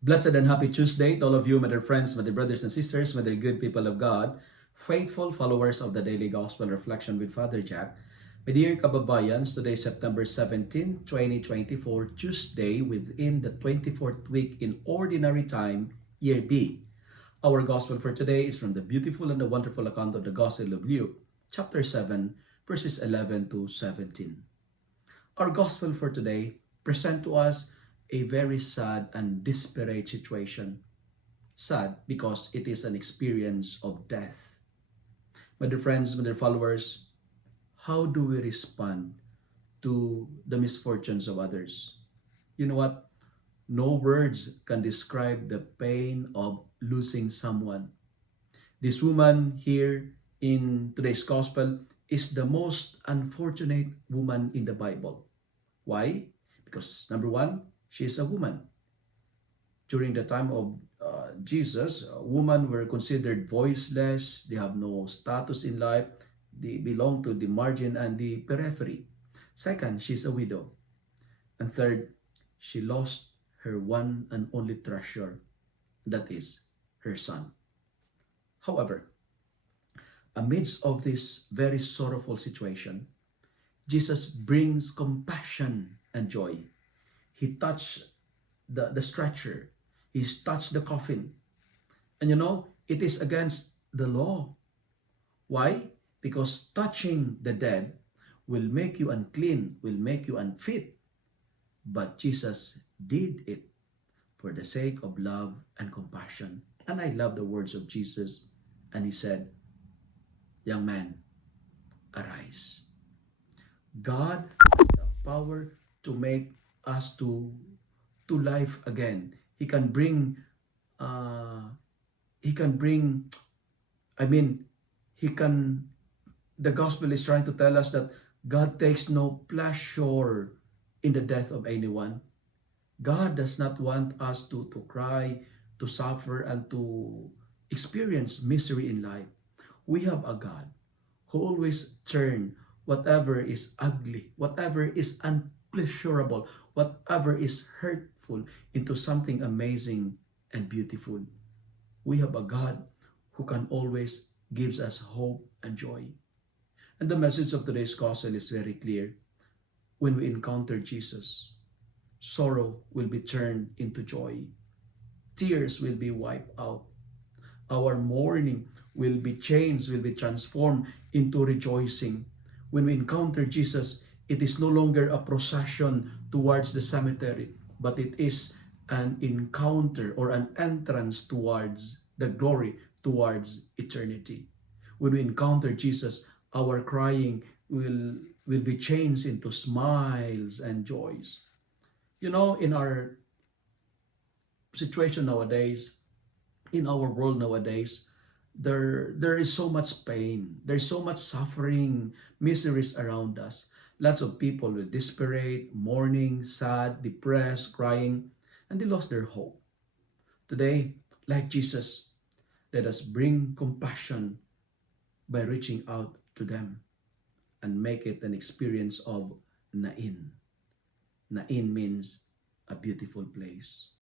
Blessed and happy Tuesday to all of you, my dear friends, my dear brothers and sisters, my dear good people of God, faithful followers of the Daily Gospel Reflection with Father Jack. My dear kababayans, today is September 17, 2024, Tuesday within the 24th week in Ordinary Time, Year B. Our Gospel for today is from the beautiful and the wonderful account of the Gospel of Luke, chapter 7, verses 11 to 17. Our gospel for today present to us a very sad and desperate situation. Sad because it is an experience of death. My dear friends, my dear followers, how do we respond to the misfortunes of others? You know what? No words can describe the pain of losing someone. This woman here in today's gospel is the most unfortunate woman in the Bible. Why? Because number one, she is a woman. During the time of Jesus, women were considered voiceless, they have no status in life, they belong to the margin and the periphery. Second, she's a widow. And third, she lost her one and only treasure, that is her son. However, amidst of this very sorrowful situation, Jesus brings compassion and joy. He touched the stretcher. He's touched the coffin. And you know, it is against the law. Why? Because touching the dead will make you unclean, will make you unfit. But Jesus did it for the sake of love and compassion. And I love the words of Jesus. And he said, "Young man, arise." God has the power to make us to life again. Uh, he can bring, I mean, he can, the gospel is trying to tell us that God takes no pleasure in the death of anyone. God does not want us to cry, to suffer, and to experience misery in life. We have a God who always turn whatever is ugly, whatever is unpleasurable, whatever is hurtful into something amazing and beautiful. We have a God who can always gives us hope and joy. And the message of today's gospel is very clear. When we encounter Jesus, sorrow will be turned into joy. Tears will be wiped out. Our mourning will be changed, will be transformed into rejoicing. When we encounter Jesus, it is no longer a procession towards the cemetery, but it is an encounter or an entrance towards the glory, towards eternity. When we encounter Jesus, our crying will be changed into smiles and joys. You know, in our situation nowadays, in our world nowadays, there is so much pain, there's so much suffering, miseries around us. Lots of people were desperate, mourning, sad, depressed, crying, and they lost their hope. Today, like Jesus, let us bring compassion by reaching out to them and make it an experience of Nain. Nain means a beautiful place.